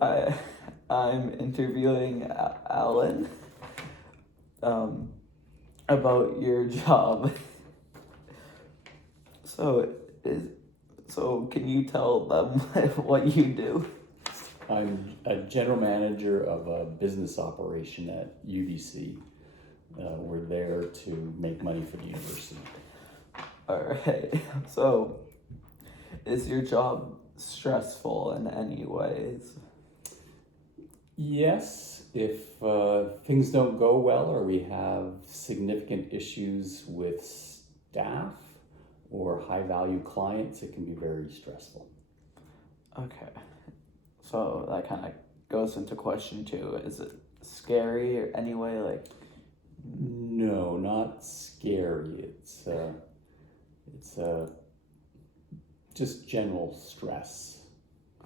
I, I'm interviewing Alan um, about your job. So, is, so can you tell them what you do? I'm a general manager of a business operation at UBC. We're there to make money for the university. All right. So, is your job stressful in any ways? Yes, if things don't go well or we have significant issues with staff or high value clients, it can be very stressful. Okay. So that kind of goes into question two. Is it scary or anyway? Like, No, not scary. It's just general stress.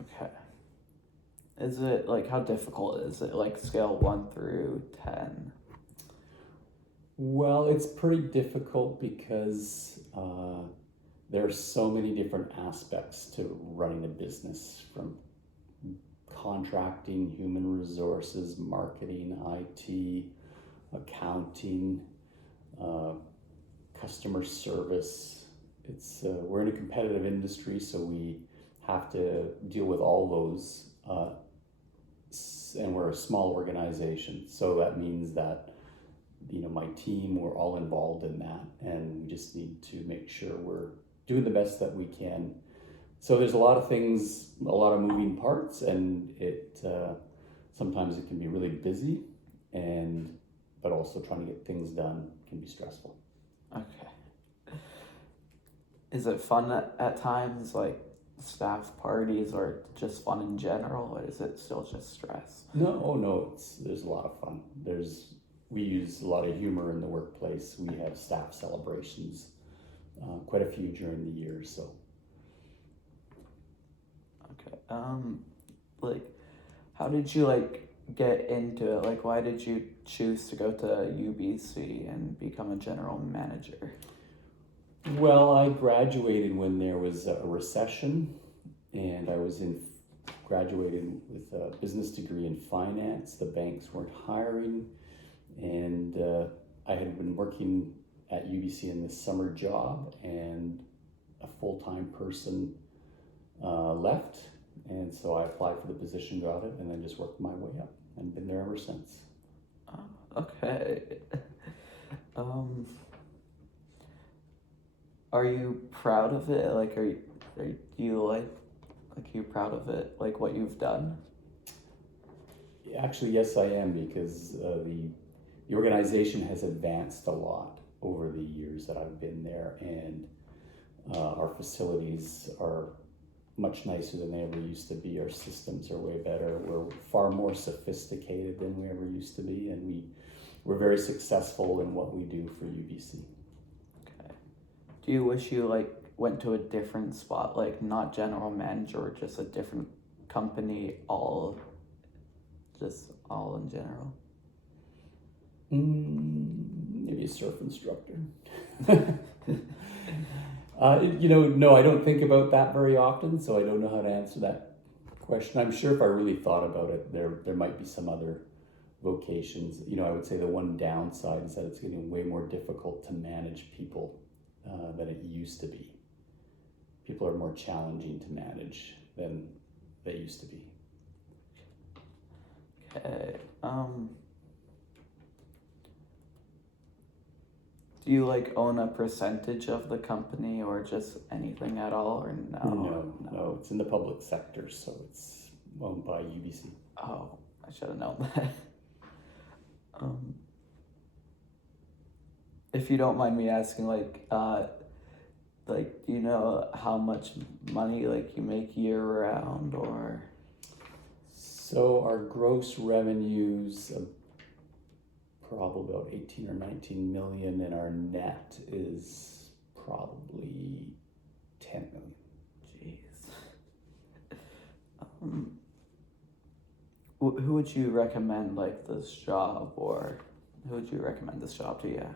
okay. Is it like how difficult is it? Like scale 1 through 10? Well, it's pretty difficult because there are so many different aspects to running a business, from contracting, human resources, marketing, IT, accounting, uh, customer service. We're in a competitive industry, so we have to deal with all those, and we're a small organization, so that means that my team, we're all involved in that, and we just need to make sure we're doing the best that we can. So there's a lot of things, a lot of moving parts, and sometimes it can be really busy, but also trying to get things done can be stressful. Okay. Is it fun at times, like staff parties, or just fun in general, or is it still just stress? No, there's a lot of fun. We use a lot of humor in the workplace. We have staff celebrations, quite a few during the year. So, Okay. Like, how did you like get into it? Like, why did you choose to go to UBC and become a general manager? well, I graduated when there was a recession, and I was graduated with a business degree in finance. The banks weren't hiring, and I had been working at UBC in this summer job, and a full-time person left, and so I applied for the position, got it, and then just worked my way up and been there ever since. Oh, okay. Um, are you proud of it? Like, are you you proud of it? Like what you've done? Actually, yes, I am, because the organization has advanced a lot over the years that I've been there, and our facilities are much nicer than they ever used to be. Our systems are way better. We're far more sophisticated than we ever used to be, and we're very successful in what we do for UBC. Okay. Do you wish you like went to a different spot, like not general manager, or just a different company, just all in general? Maybe a surf instructor. No, I don't think about that very often, so I don't know how to answer that question. I'm sure if I really thought about it, there might be some other vocations. I would say the one downside is that it's getting way more difficult to manage people than it used to be. People are more challenging to manage than they used to be. Okay. Do you like own a percentage of the company or just anything at all, or no? No, it's in the public sector, so it's owned by UBC. Oh, I should have known that. Um, if you don't mind me asking, do you know how much money like you make year round, or? So our gross revenues probably about 18 or 19 million, and our net is probably 10 million. Jeez. Who would you recommend like this job, or who would you recommend this job to? Yeah.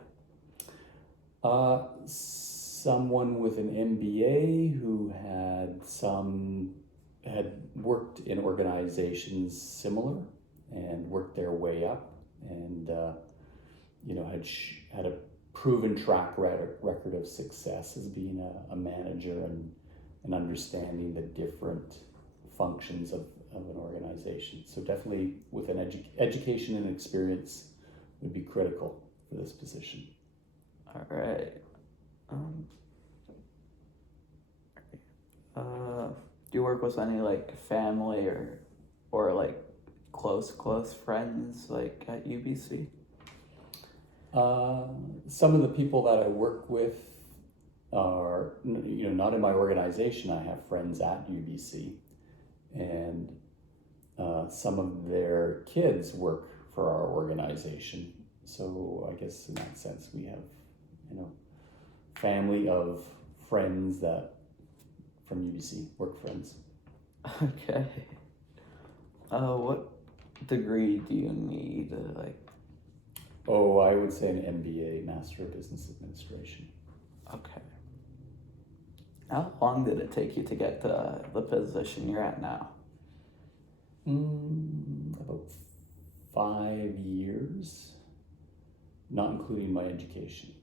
Someone with an MBA who had some had worked in organizations similar and worked their way up, and had a proven track record of success as being a manager and understanding the different functions of an organization. So definitely with an education and experience would be critical for this position. All right. Do you work with any like family or like close friends like at UBC? Some of the people that I work with are, not in my organization. I have friends at UBC, and some of their kids work for our organization. So I guess in that sense we have, family of friends that from UBC, work friends. Okay. What degree do you need? Oh, I would say an MBA, Master of Business Administration. Okay. How long did it take you to get to the position you're at now? About 5 years, not including my education.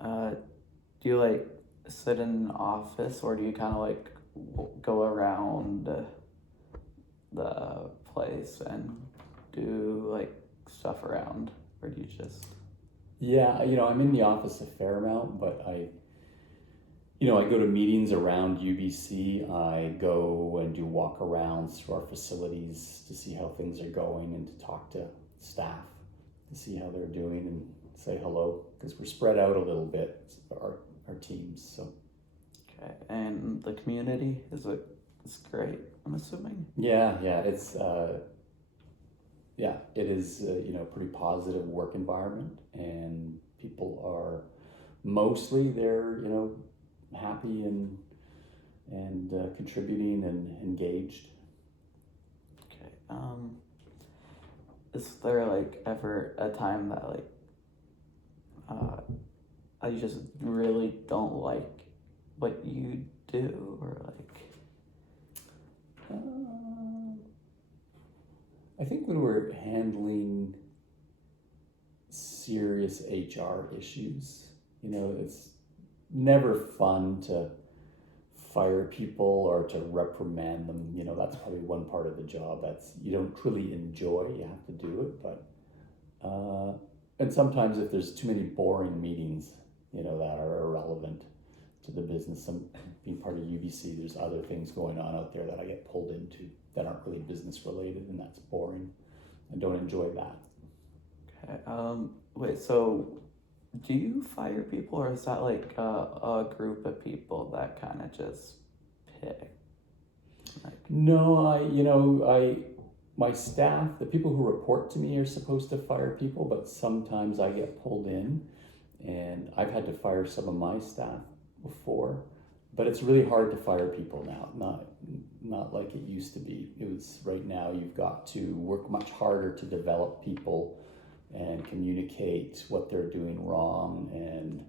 Okay. Do you like sit in an office, or do you kind of like go around the place and do like stuff around, or do you just? Yeah, I'm in the office a fair amount, but I go to meetings around UBC. I go and do walk-arounds through our facilities to see how things are going and to talk to staff to see how they're doing and say hello, because we're spread out a little bit, our teams. So. Okay, and the community it's great, I'm assuming. Yeah, it's it is pretty positive work environment, and people are mostly they're happy and contributing and engaged. Okay. Is there like ever a time that like I just really don't like what you do, or like? I think when we're handling serious HR issues, it's never fun to fire people or to reprimand them. That's probably one part of the job that's you don't really enjoy. You have to do it, but and sometimes if there's too many boring meetings, that are irrelevant to the business. Being part of UBC, there's other things going on out there that I get pulled into that aren't really business related, and that's boring. I don't enjoy that. Okay. Wait. So, do you fire people, or is that like a group of people that kind of just pick? No, my staff, the people who report to me, are supposed to fire people, but sometimes I get pulled in, and I've had to fire some of my staff before. But it's really hard to fire people now, not like it used to be. It was right now you've got to work much harder to develop people and communicate what they're doing wrong, and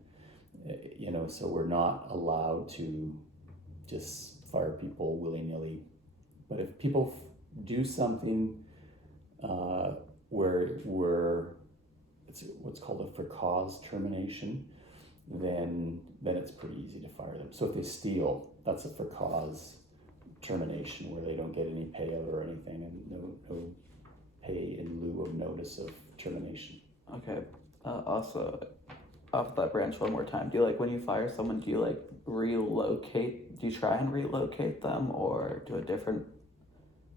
so we're not allowed to just fire people willy-nilly. But if people do something where it's what's called a for cause termination, then it's pretty easy to fire them. So if they steal, that's a for cause termination where they don't get any payout or anything, and no pay in lieu of notice of termination. Okay. Also, off that branch one more time. Do you like when you fire someone? Do you like relocate? Do you try and relocate them, or to a different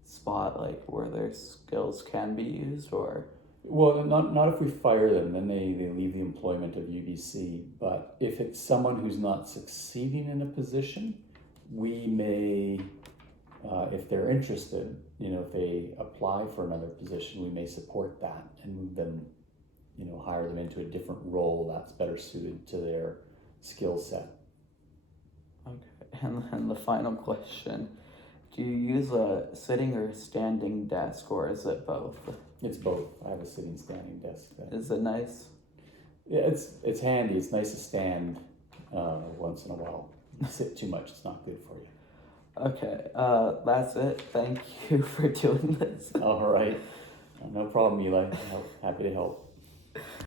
spot, like where their skills can be used, or? Well, not if we fire them, then they leave the employment of UBC. But if it's someone who's not succeeding in a position, we may, if they're interested, if they apply for another position, we may support that and move them, hire them into a different role that's better suited to their skill set. Okay, and then the final question. Do you use a sitting or standing desk, or is it both? It's both. I have a sitting standing desk. Is it nice? Yeah, it's handy. It's nice to stand once in a while. Sit too much, it's not good for you. Okay, that's it. Thank you for doing this. All right. No problem, Eli. Happy to help.